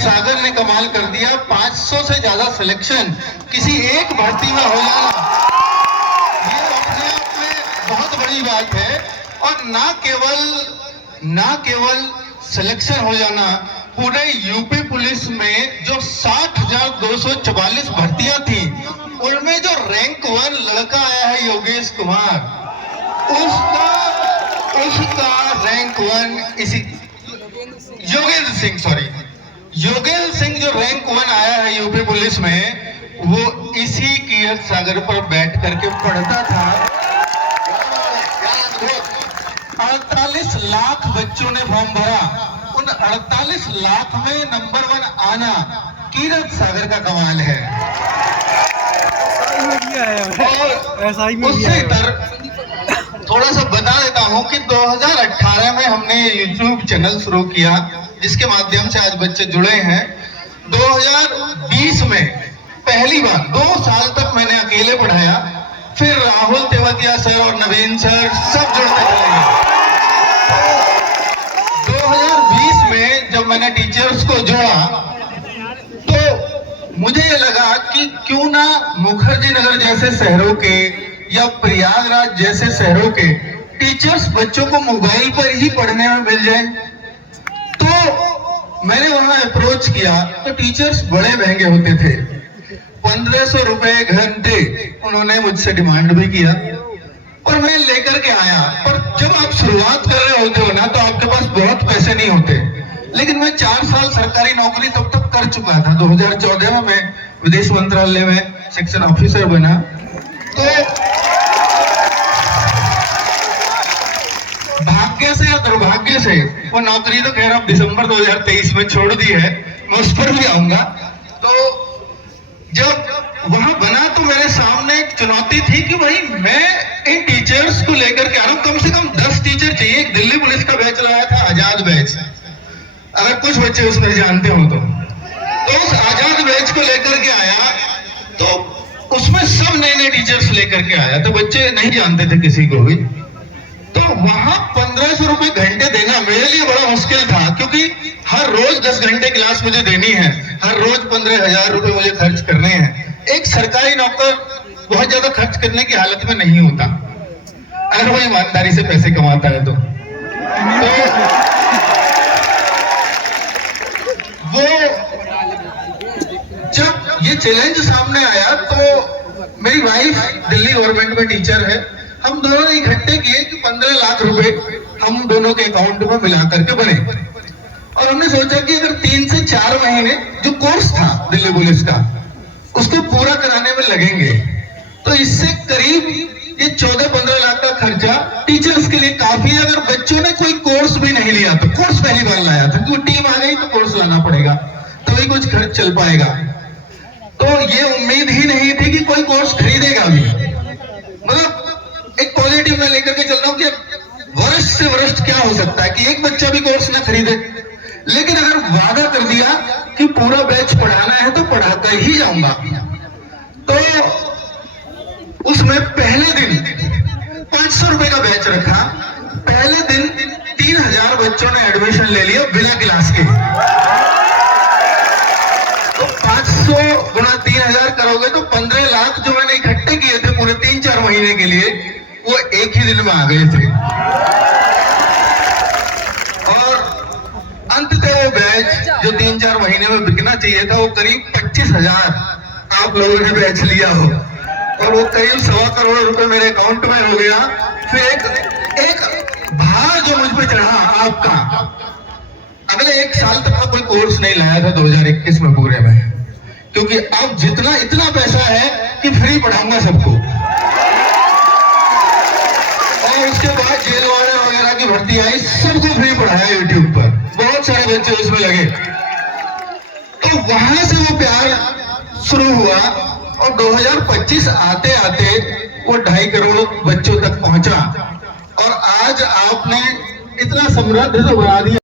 सागर ने कमाल कर दिया। 500 से ज्यादा सिलेक्शन किसी एक भर्ती में हो जाना, ये अपने आप में बहुत बड़ी बात है। और ना केवल सिलेक्शन हो जाना, पूरे यूपी पुलिस में जो 60,244 भर्तियां थी, उनमें जो रैंक 1 लड़का आया है योगेश कुमार, उसका रैंक 1 इसी योगेंद्र सिंह जो रैंक 1 आया है यूपी पुलिस में, वो इसी कीरत सागर पर बैठ करके पढ़ता था। 48 लाख बच्चों ने फॉर्म भरा, उन 48 लाख में नंबर 1 आना कीरत सागर का कमाल है। और उससे इधर थोड़ा सा बता देता हूं कि 2018 में हमने YouTube चैनल शुरू किया, जिसके माध्यम से आज बच्चे जुड़े हैं। 2020 में पहली बार 2 साल तक मैंने अकेले पढ़ाया, फिर राहुल तेवतिया सर और नवीन सर सब जुड़ते चले गए। 2020 में जब मैंने टीचर्स को जोड़ा, तो मुझे ये लगा कि क्यों ना मुखर्जी नगर जैसे शहरों के या प्रयागराज जैसे शहरों के टीचर्स बच्चों को मोबाइल पर ही पढ़ने में मिल जाए। तो मैंने वहां अप्रोच किया, तो टीचर्स बड़े महंगे होते थे, 1500 रुपए घंटे उन्होंने मुझसे डिमांड भी किया, और मैं लेकर के आया। पर जब आप शुरुआत कर रहे होते हो ना, तो आपके पास बहुत पैसे नहीं होते। लेकिन मैं 4 साल सरकारी नौकरी तब तक कर चुका था। 2014 में मैं विदेश मंत्रालय में सेक्शन ऑफिसर बना। तो भाग्य से या दुर्भाग्य से वो नौकरी तो खैर अब दिसंबर 2023 में छोड़ दी है, मैं उस पर भी आऊंगा। तो जब वहां बना, तो मेरे सामने एक चुनौती थी कि भाई मैं इन टीचर्स को लेकर के आ रहा हूं। कम से कम 10 टीचर चाहिए। एक दिल्ली पुलिस का बैच लगाया था, आजाद बैच, अगर कुछ बच्चे उसमें जानते हो तो उस आजाद बैच को लेकर के आया, तो उसमें सब नए टीचर्स लेकर के आया, तो बच्चे नहीं जानते थे किसी को भी। तो वहां 1500 रुपए घंटे देना मेरे लिए बड़ा मुश्किल था, क्योंकि हर रोज 10 घंटे क्लास मुझे देनी है, हर रोज 15,000 रुपए मुझे खर्च करने हैं। एक सरकारी नौकर बहुत ज्यादा खर्च करने की हालत में नहीं होता, अगर वो ईमानदारी से पैसे कमाता है तो वो जब ये चैलेंज सामने आया, तो मेरी वाइफ दिल्ली गवर्नमेंट में टीचर है, हम दोनों ने इकट्ठे किए कि 15 लाख रुपए हम दोनों के अकाउंट में मिला करके बने। और हमने सोचा कि अगर 3 से 4 महीने जो कोर्स था दिल्ली पुलिस का, उसको पूरा कराने में लगेंगे, तो इससे करीब ये 14-15 लाख का खर्चा टीचर्स के लिए काफी है। अगर बच्चों ने कोई कोर्स भी नहीं लिया, तो कोर्स पहली बार लाया था, क्योंकि टीम आ गई तो कोर्स लाना पड़ेगा, तभी कुछ खर्च चल पाएगा। तो ये उम्मीद ही नहीं थी कि कोई कोर्स खरीदेगा भी। मतलब एक पॉजिटिव में लेकर के चल रहा हूं कि वरिष्ठ से वरिष्ठ क्या हो सकता है कि एक बच्चा भी कोर्स ना खरीदे। लेकिन अगर वादा कर दिया कि पूरा बैच पढ़ाना है, तो पढ़ाकर ही जाऊंगा। तो उसमें पहले दिन 500 रुपए का बैच रखा। पहले दिन 3000 बच्चों ने एडमिशन ले लिया बिना क्लास के। तो 500 गुना 3000 करोगे तो 15 लाख जो मैंने इकट्ठे किए थे पूरे 3-4 महीने के लिए, वो एक ही दिन में आ गए थे। और अंततः वो बैच जो 3-4 महीने में बिकना चाहिए था, वो करीब 25,000 आप लोगों ने बैच लिया हो, और वो करीब 1.25 करोड़ रुपए मेरे अकाउंट में हो गया। फिर एक भार जो मुझ पे चढ़ा आपका, अगले 1 साल तक मैं कोई कोर्स नहीं लाया था 2021 में पूरे में, क्योंकि अब इतना पैसा है कि फ्री पढ़ाऊंगा सबको। और उसके बाद जेल वाले वगैरह की भर्ती आई, सबको फ्री पढ़ाया यूट्यूब पर, बहुत सारे बच्चे उसमें लगे। तो वहां से वो प्यार शुरू हुआ, और 2025 आते आते वो 2.5 करोड़ बच्चों तक पहुंचा। और आज आपने इतना समृद्ध तो बना दिया।